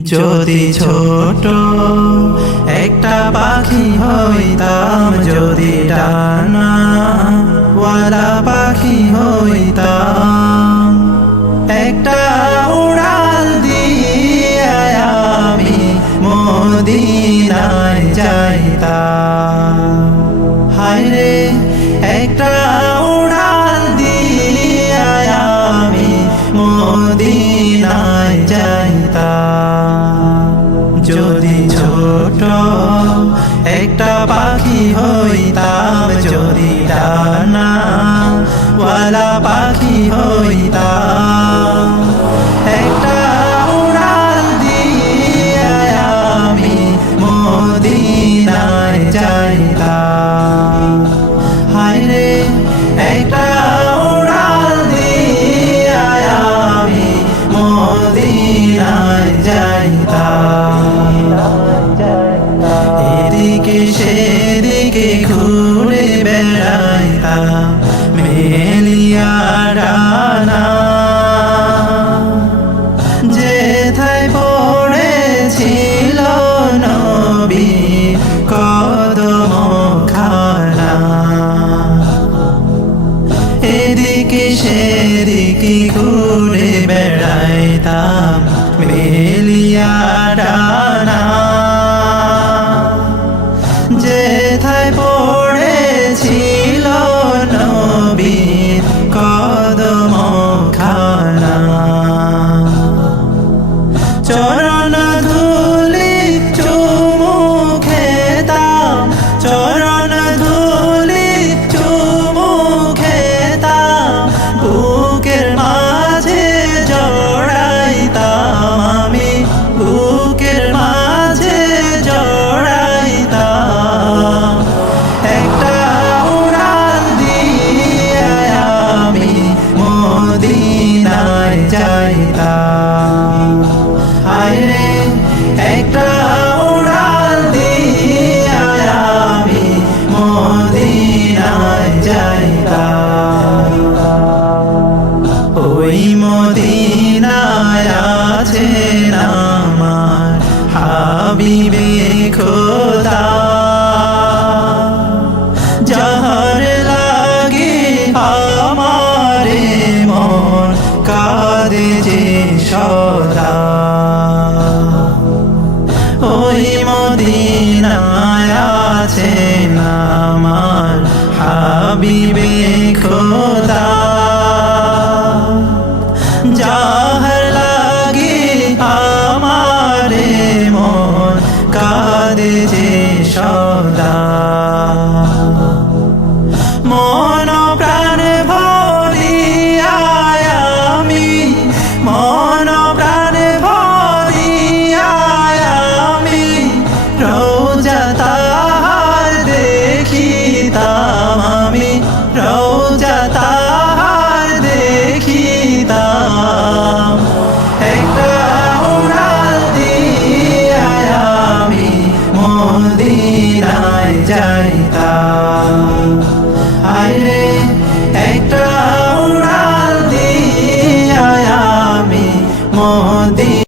যদি ছোট একটা পাখি হইতাম, যদি ডানাওয়ালা পাখি হইতাম, একটা উড়াল দিয়ে আমি মদিনায় যাইতাম। হায়রে একটা উড়াল দিয়ে আমি মদিনায় যাইতাম। যদি ছোট একটা পাখি হইতাম, যদি ডানাওয়ালা পাখি হইতাম, একটা উড়াল দিয়ে আমি মদিনায় যাইতাম। হায়রে একটা উড়াল দিয়ে আমি মদিনায় যাইতাম। এদিকে সেদিকে ঘুরে বেড়াইতাম মেলিয়া ডানা, যেথায় পড়েছিল নবীর কদমখানা। এদিকে সেদিকে ঘুরে বেড়াইতাম মেলিয়া ডানা, যেথায় পড়েছিল নবীর কদমখানা। চরণ ধুলি চুমু খেতাম, চরণ ধুলি চুমু খেতাম, বুকের মাঝে জড়াইতাম আমি, বুকের মাঝে জড়াইতাম। একটা উড়াল দিয়ে আমি মদিনায় যাইতাম। হায়রে একটা উড়াল দিয়ে আমি মদিনায় যাইতাম। ওই মদিনায় আছেন আমার হাবিবে